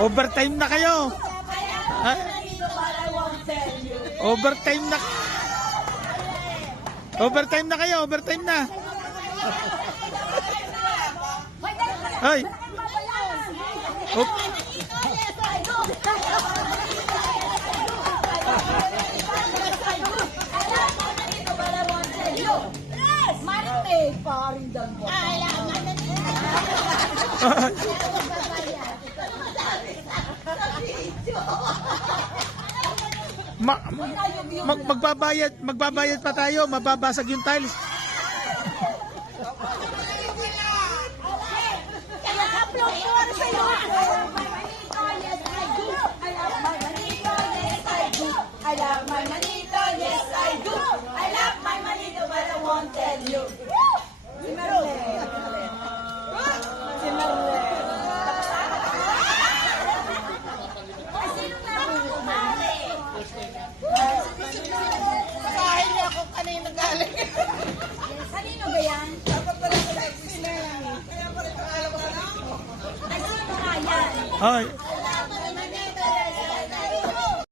Overtime na kayo. Ha? Overtime na. Overtime na kayo, overtime na. Hoy. Oh. Magbabayad pa tayo, mababasag yung tiles. I love my manito, yes I do. I love my manito, but I won't tell you. Si Marlene. Si Marlene. Sino na ako, Mare? Masahin niya ako kanina galing. Kanino ba yan? Dapat pala sa Lexi na yan. Kaya pala ito alam ko na ako. Ay, sino nga yan? Hoy.